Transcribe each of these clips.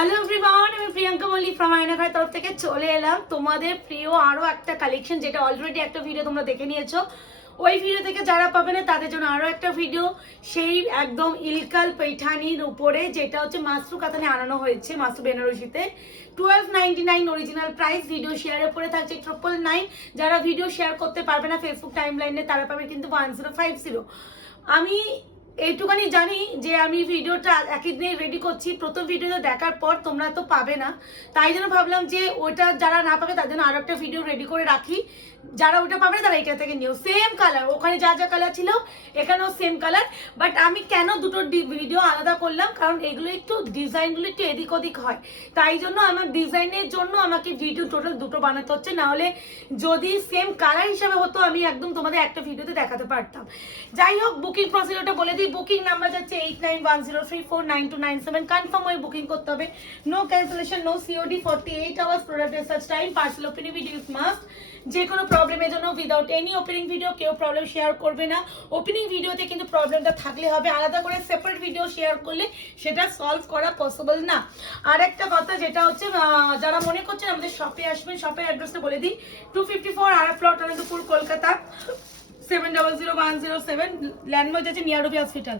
Hello everyone, আমি Priyanka Mallick from আয়নাঘাট তরফ থেকে চলে এলাম তোমাদের প্রিয় আরো একটা কালেকশন, যেটা অলরেডি একটা ভিডিও তোমরা দেখে নিয়েছো। ওই ভিডিও থেকে যারা পাবে না তাদের জন্য আরো একটা ভিডিও, সেই একদম ইলকাল पैठानिর উপরে, যেটা হচ্ছে মাসরু কাতানে আনানো হয়েছে, মাসরু বেনারসিতে 1299 অরিজিনাল প্রাইস। ভিডিও শেয়ারের উপরে থাকছে 999। যারা ভিডিও শেয়ার করতে পারবে না ফেসবুক টাইমলাইনে তারা পাবে কিন্তু 1050। আমি এইটুখানি জানি যে আমি ভিডিওটা একই দিনে রেডি করছি, প্রথম ভিডিওটা দেখার পর তোমরা তো পাবে না, তাই জন্য ভাবলাম যে ওটা যারা না পাবে তার জন্য আরো একটা ভিডিও রেডি করে রাখি। যারা ওটা পাবে না তারা এটা থেকে নিও, সেম কালার, ওখানে যা যা কালার ছিল এখানেও সেম কালার। বাট আমি কেন দুটো ভিডিও আলাদা করলাম, কারণ এগুলো একটু ডিজাইনগুলো একটু এদিক ওদিক হয়, তাই জন্য আমার ডিজাইনের জন্য আমাকে ভিডিও টোটাল দুটো বানাতে হচ্ছে। না হলে যদি সেম কালার হিসাবে হতো আমি একদম তোমাদের একটা ভিডিওতে দেখাতে পারতাম। যাই হোক, বুকিং প্রসিডিওরটা বলে দিই। বুকিং নাম্বার যাচ্ছে 8910349297। কনফার্ম হয়ে বুকিং করতে হবে, no cancellation, no COD, 48 hours product research time, parcel opening video is must. যে কোনো প্রবলেমের জন্য উইদাউট এনি ওপেনিং ভিডিও কেউ প্রবলেম শেয়ার করবে না। ওপেনিং ভিডিওতে কিন্তু প্রবলেমটা থাকলে হবে, আলাদা করে সেপারেট ভিডিও শেয়ার করলে সেটা সলভ করা পসিবল না। আর একটা কথা যেটা হচ্ছে, যারা মনে করছেন আমাদের শপে আসবেন, শপের অ্যাড্রেসটা বলে দিই। 254 আর প্লট আনন্দপুর, কলকাতা 700107। ল্যান্ডমার্ক আছে নিয়ারবি হসপিটাল।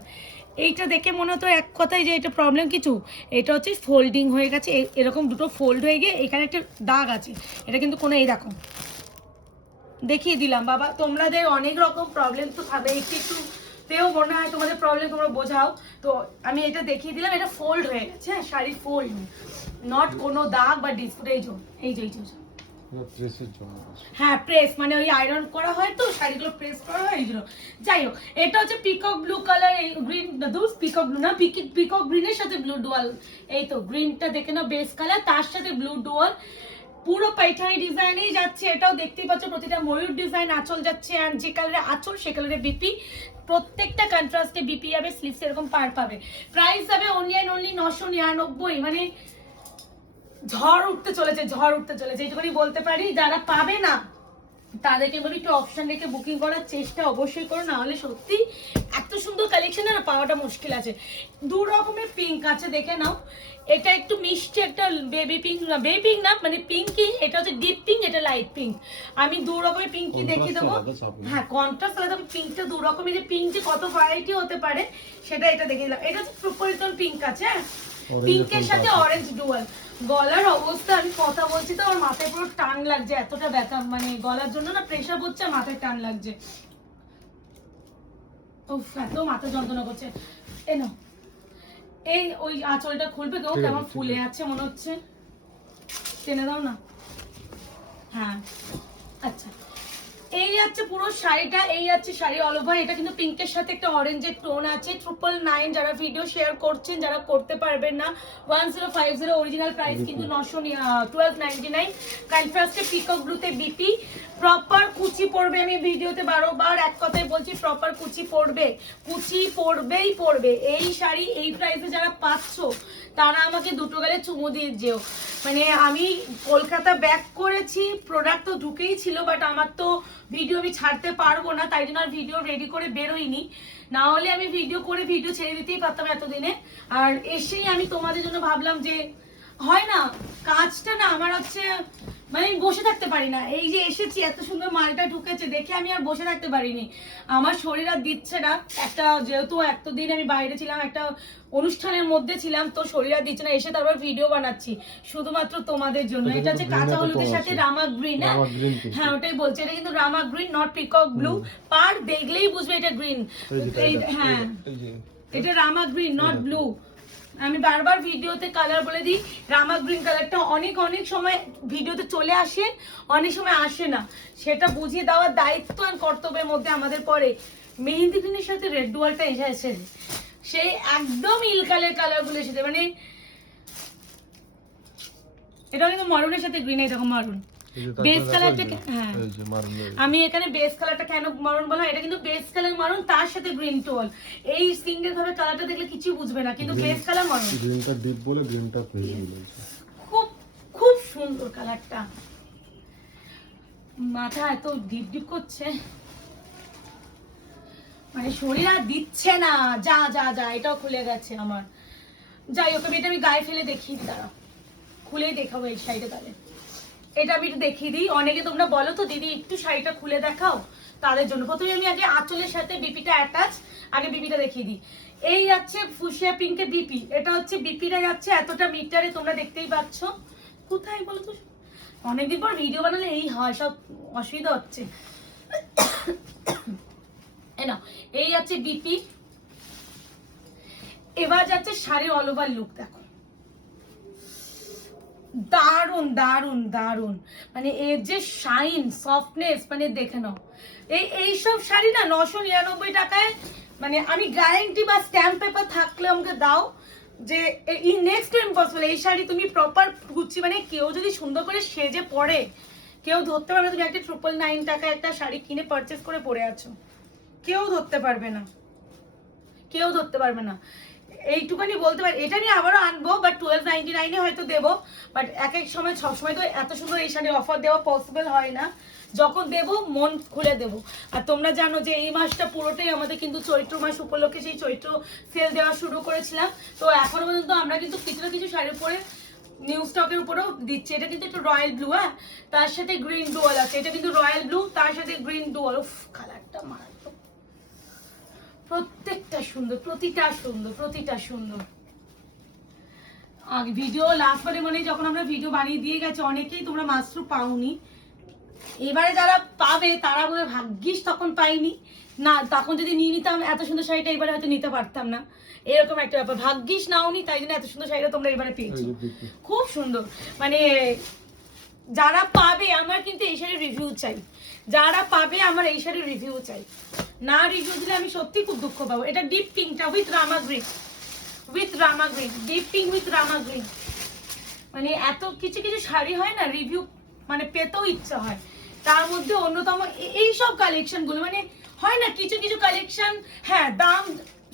এইটা দেখে মনে হতো এক কথায় যে এটা প্রবলেম কিছু, এটা হচ্ছে ফোল্ডিং হয়ে গেছে, এরকম দুটো ফোল্ড হয়ে গিয়ে এখানে একটা দাগ আছে। এটা কিন্তু কোনো, এই দেখো দেখিয়ে দিলাম বাবা, তোমাদের অনেক রকম প্রবলেম তো থাকবে, একটু একটু তেও মনে হয় তোমাদের প্রবলেম তোমরা বোঝাও। তো আমি এটা দেখিয়ে দিলাম, এটা ফোল্ড হয়ে গেছে, হ্যাঁ শাড়ি ফোল্ড, নট কোনো দাগ বা ডিসপুট। এই যে হ্যাঁ প্রেস, মানে ওই আয়রন করা হয় তো শাড়িগুলো প্রেস করা হয় এই জন্য। যাই হোক, এটা হচ্ছে পিকক ব্লু কালার, গ্রিন দুস পিকক ব্লু না, পিকক গ্রিনের সাথে ব্লু ডুয়াল। এই তো গ্রিনটা দেখে নাও, বেস কালার, তার সাথে ব্লু ডুয়াল, পুরো पैठानी ডিজাইনেই যাচ্ছে। এটাও দেখতেই পাচ্ছ প্রতিটা ময়ূর ডিজাইন, আঁচল যাচ্ছে, আর যে কালারে আঁচল সে কালারে বিপি, প্রত্যেকটা কন্ট্রাস্টে বিপি যাবে, স্লিভস এরকম পার পাবে। প্রাইস যাবে অনলি 999, মানে ঝড় উঠতে চলেছে, ঝড় উঠতে চলেছে, এইটুকুনি বলতে পারি। যারা পাবে না তাদেরকে বলি একটু অপশন রেখে বুকিং করার চেষ্টা অবশ্যই করো, না হলে সত্যি এত সুন্দর কালেকশন না পাওয়াটা মুশকিল আছে। দু রকমের পিঙ্ক আছে, দেখে নাও। এটা একটু মিষ্টি একটা বেবি পিঙ্ক, না বেবি পিঙ্ক না, মানে পিঙ্কি, এটা হচ্ছে ডিপ পিঙ্ক, এটা লাইট পিঙ্ক। আমি দু রকমের পিঙ্কি দেখিয়ে দেবো। হ্যাঁ কন্ট্রাস্ট আলাদা, পিঙ্কটা দু রকমের, যে পিঙ্ক যে কত ভ্যারাইটি হতে পারে সেটা এটা দেখিয়ে দিলাম। এটা হচ্ছে প্রোপোলিটন পিঙ্ক আছে, হ্যাঁ পিঙ্কের সাথে অরেঞ্জ ডুয়াল। গলার অবস্থা, আমি কথা বলছি তো আমার মাথায় পুরো টান লাগছে, এতটা ব্যথা, মানে গলার জন্য না প্রেশার পড়ছে, মাথায় টান লাগছে, উফ এত মাথা যন্ত্রণা করছে। এনো এই ওই আঁচলটা খুলবে তো, কেমন ফুলে আছে মনে হচ্ছে, টেনে দাও না। হ্যাঁ আচ্ছা, এই হচ্ছে পুরো শাড়িটা, এই হচ্ছে শাড়ি অল ওভার। এটা কিন্তু পিঙ্কের সাথে একটা অরেঞ্জের টোন আছে। 999, যারা ভিডিও শেয়ার করছেন, যারা করতে পারবেন না 1050, অরিজিনাল প্রাইস কিন্তু 1299। কন্ট্রাস্টে পিকক ব্লুতে বিপি, প্রপার কুচি পড়বে। আমি ভিডিওতে বারবার এক কথাই বলছি, প্রপার কুচি পড়বে, কুচি পড়বেই পড়বে। এই শাড়ি এই প্রাইসে যারা পাচ্ছ তারা আমাকে দুটো গেলে চুমু দিয়ে যেও। মানে আমি কলকাতা ব্যাক করেছি, প্রোডাক্ট তো ঢুকেই ছিল, বাট আমার তো ভিডিও আমি ছাড়তে পারবো না, তাই জন্য আর ভিডিও রেডি করে বেরোইনি। না হলে আমি ভিডিও করে ভিডিও ছেড়ে দিতেই পারতাম এতদিনে। আর এসেই আমি তোমাদের জন্য ভাবলাম যে হয় না, কাজটা না আমার হচ্ছে, মানে আমি বসে থাকতে পারি না। এই যে এসেছি, এত সুন্দর মালটা ঢুকেছে দেখে আমি আর বসে থাকতে পারিনি, আমার শরীর আর দিচ্ছে না। একটা যেহেতু এতদিন আমি বাইরে ছিলাম, একটা অনুষ্ঠানের মধ্যে ছিলাম, তো শরীর আর দিচ্ছে না, এসে তারপর ভিডিও বানাচ্ছি শুধুমাত্র তোমাদের জন্য। এটা হচ্ছে কাঁচা হলুদের সাথে রামা গ্রিন, হ্যাঁ ওটাই বলছি, এটা কিন্তু রামা গ্রিন, নট পিকক ব্লু। পার দেখলেই বুঝবে এটা গ্রিন, হ্যাঁ এটা রামা গ্রিন নট ব্লু। আমি বারবার ভিডিওতে কালার বলে দিই, রামা গ্রিন কালারটা অনেক অনেক সময় ভিডিওতে চলে আসে, অনেক সময় আসে না, সেটা বুঝিয়ে দেওয়ার দায়িত্ব আর কর্তব্যের মধ্যে আমাদের পড়ে। মেহেন্দি গ্রিনের সাথে রেড ডুয়ালটা এসেছে, সেই একদম ইলকালের কালারগুলো এসেছে, মানে এটা কিন্তু মারুনের সাথে গ্রিন, এই দেখো মারুন বেস কালারটা। হ্যাঁ আমি এখানে বেস কালারটা কেন মারুন বললাম, এটা কিন্তু বেস কালার মারুন, তার সাথে গ্রিন টোন। এই সিঙ্গেল ভাবে কালারটা দেখলে কিছু বুঝবে না, কিন্তু বেস কালার মারুন, গ্রিনটা ডিপ বলে গ্রিনটা পেজ বলেছে। খুব খুব সুন্দর কালারটা। মাথা এত ডিপ ডিপ করছে, মানে শরীর আর দিচ্ছে না, যা যা যা, এটাও খুলে গেছে আমার। যাই হোক এটা আমি গায়ে ফেলে দেখিয়ে দিই, দাঁড়াও খুলেই দেখাবো এই শাড়িটা। তাহলে এটা আমি একটু দেখিয়ে দিই। অনেকে তোমরা বলো তো দিদি একটু শাড়িটা খুলে দেখাও, তাদের জন্য প্রথমে আমি আগে আঁচলের সাথে বিপিটা অ্যাটাচ, আগে বিপিটা দেখিয়ে দিই। এই যাচ্ছে ফুশিয়া পিঙ্কের বিপি, এটা হচ্ছে বিপিটা যাচ্ছে এতটা মিটারে, তোমরা দেখতেই পাচ্ছ। কোথায় বলো তো, অনেকদিন পর ভিডিও বানালে এই হয়, সব অসুবিধা হচ্ছে। না এই যাচ্ছে বিপি। এবার যাচ্ছে শাড়ির অল ওভার লুক, দেখো দারুন দারুন দারুন, মানে এর যে শাইন সফটনেস, মানে দেখে নাও। এইসব শাড়ি না 999 টাকায়, মানে আমি গ্যারান্টি বা স্ট্যাম্প পেপার থাকলে আমাকে দাও যে এই নেক্সট টু ইম্পসিবল। এই শাড়ি তুমি প্রপার গুচ্ছি, মানে কেউ যদি সুন্দর করে সেজে পরে কেউ ধরতে পারবে না তুমি একটা 999 টাকায় একটা শাড়ি কিনে পারচেস করে পরে আছো, কেউ ধরতে পারবে না, কেউ ধরতে পারবে না। এইটুখানি বলতে পারি। এটা নিয়ে আবারও আনবো, বাট 1299 হয়তো দেবো, বাট এক এক সময় সবসময় তো এত সুন্দর এই শাড়ির অফার দেওয়া পসিবল হয় না। যখন দেবো মন খুলে দেবো। আর তোমরা জানো যে এই মাসটা পুরোটাই আমাদের কিন্তু চৈত্র মাস উপলক্ষে সেই চৈত্র সেল দেওয়া শুরু করেছিলাম। তো এখনো পর্যন্ত আমরা কিন্তু কিছু না কিছু শাড়ির উপরে নিউ স্টকের উপরেও দিচ্ছি। এটা কিন্তু একটু রয়্যাল ব্লু, হ্যাঁ, তার সাথে গ্রিন ডুয়াল আছে। এটা কিন্তু রয়্যাল ব্লু, তার সাথে গ্রিন ডুয়াল। কালারটা মারাত্মক, প্রত্যেকটা সুন্দর, প্রতিটা সুন্দর, প্রতিটা সুন্দর। আগে ভিডিও লাস্ট বারে মানে যখন আমরা ভিডিও বানিয়ে দিয়ে গেছে অনেকেই তোমরা মাশরুম পাওনি, এবারে যারা পাবে তারা বলে ভাগ্যিস তখন পাইনি না, তখন যদি নিয়ে নিতাম এত সুন্দর শাড়িটা এবারে হয়তো নিতে পারতাম না, এরকম একটা ব্যাপার। ভাগ্যিস নাওনি, তাই জন্য এত সুন্দর শাড়িটা তোমরা এবারে পেয়েছো, খুব সুন্দর। মানে যারা পাবে আমার কিন্তু এই শাড়ির রিভিউ চাই, যারা পাবে আমার এই শাড়ির রিভিউ চাই, না রিভিউ দিলে আমি সত্যি খুব দুঃখ পাবো। এটা ডিপ পিঙ্কটা with rama green, with rama green, deep pink with rama green. মানে এত কিছু কিছু শাড়ি হয় না রিভিউ মানে পেতেও ইচ্ছা হয়, তার মধ্যে অন্যতম এই সব কালেকশন গুলো। মানে হয় না কিছু কিছু কালেকশন, হ্যাঁ দাম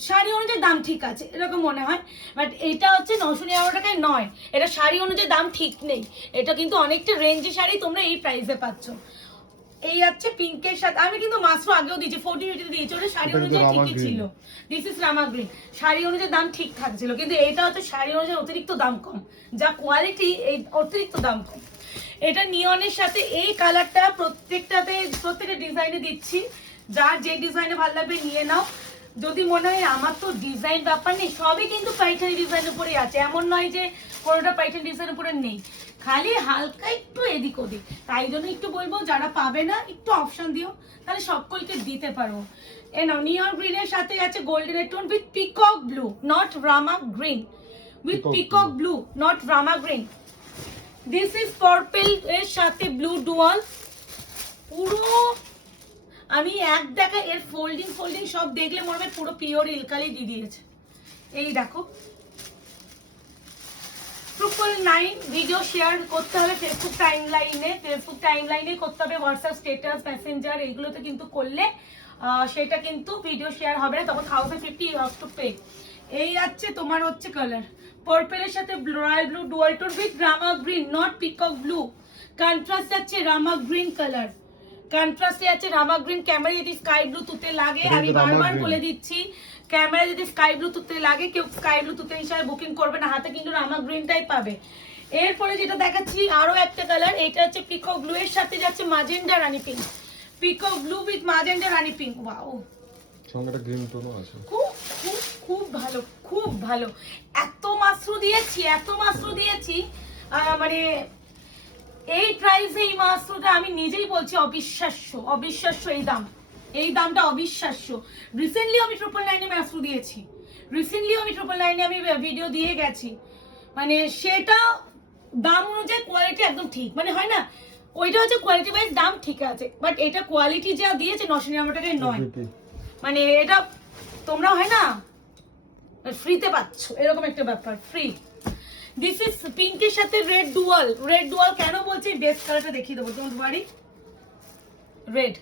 শাড়ি অনুযায়ী দাম ঠিক আছে এরকম মনে হয়, বাট এটা হচ্ছে 999 টাকায় নয়, এটা শাড়ি অনুযায়ী দাম ঠিক নেই, এটা কিন্তু অনেকটা রেঞ্জে শাড়ি তোমরা এই প্রাইসে পাচ্ছ। এই আছে পিঙ্কের সাথে, আমি কিন্তু মাত্র আগেও দিয়েছি 40 দিয়েছি, ওটা শাড়ি অনুযায়ী ঠিকই ছিল। This is Rama green, sari অনুযায়ী দাম ঠিক থাকছিল, কিন্তু এটা হচ্ছে শাড়ি অনুযায়ী অতিরিক্ত দাম কম, যা কোয়ালিটি এই অতিরিক্ত দাম কম। এটা নিয়নের সাথে এই কালারটা প্রত্যেকটা ডিজাইনে দিচ্ছি, যার যে ডিজাইনে ভালো লাগবে নিয়ে নাও। যদি মনে হয় আমার তো ডিজাইন ব্যাপার নেই, সবই কিন্তু পাইথানি ডিজাইনের উপরে আছে, এমন নয় যে কোনোটা পাইথানি ডিজাইনের উপরে নেই, খালি হালকা একটু এদিক ওদিক। তাই জন্য একটু বলবো যারা পাবে না একটু অপশন দিও, তাহলে সকলকে দিতে পারবো। এ নাও নিয়ন গ্রিনের সাথে আছে golden tone with peacock blue, not rama green, with peacock blue not rama green. This is purple এর সাথে ব্লু ডুয়াল। পুরো আমি এক দেখা এর ফোল্ডিং সব দেখলে মনে হবে পুরো পিওর ইলকালি দিয়ে দিয়েছে। এই দেখো 999 ভিডিও শেয়ার করতে হবে ফেসবুক টাইমলাইনে করতে হবে, হোয়াটসঅ্যাপ স্ট্যাটাস মেসেঞ্জার এইগুলোতে কিন্তু করলে সেটা কিন্তু ভিডিও শেয়ার হবে না, তখন 1050 ইউ হ্যাভ টু পে। এই আছে তোমার হচ্ছে কালার পার্পলের সাথে royal blue dual tone with rama green, not peacock blue. Contrast আছে রামা গ্রিন কালার, কন্ট্রাস্টে আছে রামা গ্রিন। ক্যামেরা যদি স্কাই ব্লু তুতে লাগে, আমি বারবার বলে দিচ্ছি ক্যামেরা যদি স্কাই ব্লু তুতে লাগে কেউ স্কাই ব্লু তুতে হিসাবে বুকিং করবে না, হাতে কিন্তু রামা গ্রিনটাই পাবে। এরপরে যেটা দেখাচ্ছি আরো একটা কালার, এটা হচ্ছে পিকক ব্লু এর সাথে যাচ্ছে magenta Rani pink, peacock blue with magenta Rani pink. Wow, সঙ্গে একটা গ্রিন টোনও আছে, খুব খুব খুব ভালো, খুব ভালো। এত মাশরু দিয়েছি মানে এই প্রাইসে এই মাশরুটা আমি নিজেই বলছি অবিশ্বাস্য এই দামটা অবিশ্বাস্য। রিসেন্টলি আমি 999 মাশরু দিয়েছি, আমি ভিডিও দিয়ে গেছি, মানে সেটা দাম অনুযায়ী কোয়ালিটি একদম ঠিক, মানে হয় না ওইটা হচ্ছে কোয়ালিটি ওয়াইজ দাম ঠিক আছে, বাট এটা কোয়ালিটি যা দিয়েছে 999 টাকায় নয়, মানে এটা তোমরা হয় না ফ্রিতে পাচ্ছ এরকম একটা ব্যাপার, ফ্রি। দিস ইজ পিঙ্কের সাথে রেড ডুয়াল কেন বলছি, বেস্ট কালারটা দেখিয়ে দেবো তোমার বাড়ি রেড।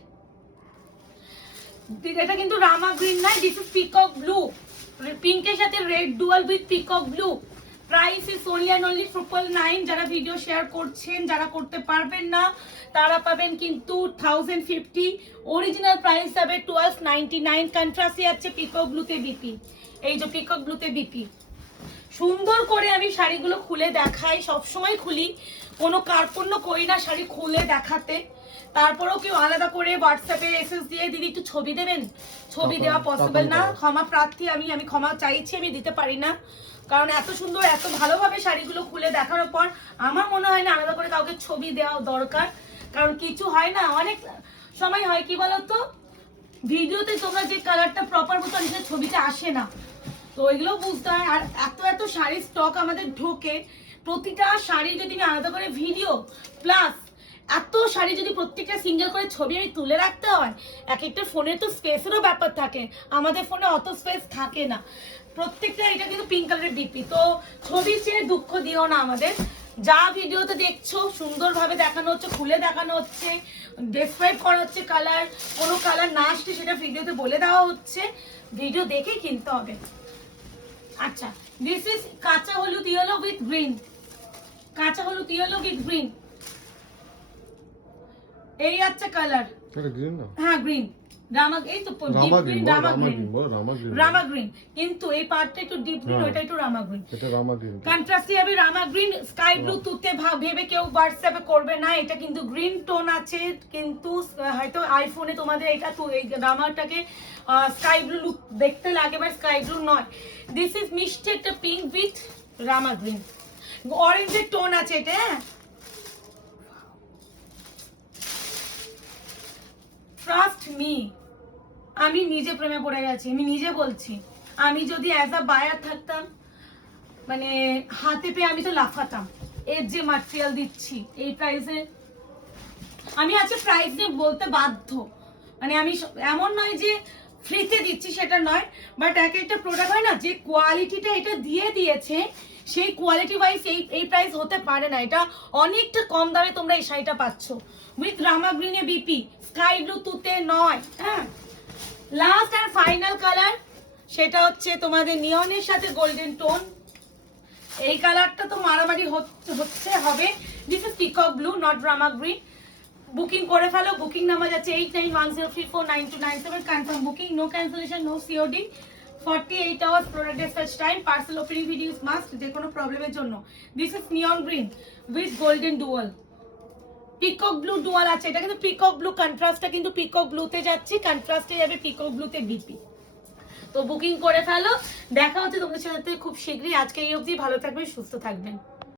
এটা কিন্তু রামা গ্রিন নয়, দিস ইজ পিকক ব্লু, পিঙ্কের সাথে red dual with peacock blue. Price is only and only 999। যারা ভিডিও শেয়ার করছেন, যারা করতে পারবেন না তারা পাবেন কিন্তু 1050, অরিজিনাল প্রাইস হবে 1299। কন্ট্রাস্টে আছে পিকক ব্লুতে বিপি, এই যে পিকক ব্লুতে বিপি সুন্দর করে আমি শাড়িগুলো খুলে দেখাই, সবসময় খুলি, কোনো কার্পণ্য করি না শাড়ি খুলে দেখাতে। তারপরেও কেউ আলাদা করে হোয়াটসঅ্যাপে এসএস দিয়ে দিদি একটু ছবি দেবেন, ছবি দেওয়া পসিবল না, ক্ষমা প্রার্থী আমি ক্ষমা চাইছি, আমি দিতে পারি না। কারণ এত সুন্দর এত ভালোভাবে শাড়িগুলো খুলে দেখানোর পর আমার মনে হয় না আলাদা করে কাউকে ছবি দেওয়া দরকার। কারণ কিছু হয় না, অনেক সময় হয় কি বলতো, ভিডিওতে তোমরা যে কালারটা প্রপার মতো নিজের ছবিটা আসে না, তো ওইগুলো বুঝতে হয়। আর এত শাড়ির স্টক আমাদের ঢোকে, প্রতিটা শাড়ি যদি আমি আলাদা করে ভিডিও প্লাস এত শাড়ি যদি প্রত্যেকটা সিঙ্গেল করে ছবি আমি তুলে রাখতে হয়, এক একটা ফোনে তো স্পেসেরও ব্যাপার থাকে, আমাদের ফোনে অত স্পেস থাকে না প্রত্যেকটা। এটা কিন্তু পিঙ্ক কালারের বিপি, তো ছবি চেয়ে দুঃখ দিও না আমাদের। যা ভিডিওতে দেখছো সুন্দরভাবে দেখানো হচ্ছে, খুলে দেখানো হচ্ছে, ডেসক্রাইব করা হচ্ছে কালার, কোনো কালার না আসলে সেটা ভিডিওতে বলে দেওয়া হচ্ছে, ভিডিও দেখেই কিনতে হবে। আচ্ছা, দিস ইজ কাঁচা হলুদ ইয়েলো উইথ গ্রিন, কাঁচা হলুদ ইয়েলো উইথ গ্রিন, এই আছে কালার। এটা গ্রিন না? হ্যাঁ গ্রিন, রামা, এই তো ডিপ গ্রিন, রামা গ্রিন, রামা গ্রিন, কিন্তু এই পার্টটা একটু ডিপ গ্রিন, ওইটা একটু রামা গ্রিন। এটা রামা গ্রিন, কন্ট্রাস্টে হবে রামা গ্রিন। স্কাই ব্লু তুতে ভেবে কেউ হোয়াটসঅ্যাপে করবে না, এটা কিন্তু গ্রিন টোন আছে, কিন্তু হয়তো আইফোনে তোমাদের এটা তো এই রামাটাকে স্কাই ব্লু লুক দেখতে লাগে, বাট স্কাই ব্লু নয়। দিস ইজ মিষ্টি একটা পিঙ্ক উইথ রামা গ্রিন, অরেঞ্জের টোন আছে এটা। হ্যাঁ, ট্রাস্ট মি, আমি নিজে প্রেমে পড়ে গেছি, আমি নিজে বলছি। আমি যদি অ্যাজ আ বায়ার থাকতাম, মানে হাতে পেয়ে আমি তো লাফাতাম। এর যে ম্যাটেরিয়াল দিচ্ছি এই প্রাইসে, আমি আজকে প্রাইস নিয়ে বলতে বাধ্য। মানে আমি এমন নয় যে ফ্রিতে দিচ্ছি, সেটা নয়, বাট এক একটা প্রোডাক্ট হয় না, যে কোয়ালিটিটা এটা দিয়ে দিয়েছে সেই কোয়ালিটি ওয়াইজ এই প্রাইস হতে পারে না। এটা অনেকটা কম দামে তোমরা এই শাড়িটা পাচ্ছ উইথ রামা গ্রিনে বিপি, স্কাই ব্লু তুতে নয়। হ্যাঁ, লাস্ট আর ফাইনাল কালার সেটা হচ্ছে তোমাদের নিয়নের সাথে গোল্ডেন টোন। এই কালারটা তো মারামারি হচ্ছে হবে। This is peacock blue, not rama green. Booking করে ফেলো, বুকিং নাম্বার যাচ্ছে 8910349297। Confirm booking, no cancellation, no COD, 48 hours product dispatch time, parcel opening video is must যে কোনো প্রবলেমের জন্য। This is neon green with golden dual, peacock blue dual আছে, এটা কিন্তু পিকক ব্লু, কন্ট্রাস্টটা কিন্তু পিকক ব্লুতে যাচ্ছে, কন্ট্রাস্টে যাবে পিকক ব্লুতে বিপি। তো বুকিং করে ফেলো, দেখা হচ্ছে তোমাদের সাথে খুব শীঘ্রই। আজকে এই অবধি, ভালো থাকবেন, সুস্থ থাকবেন।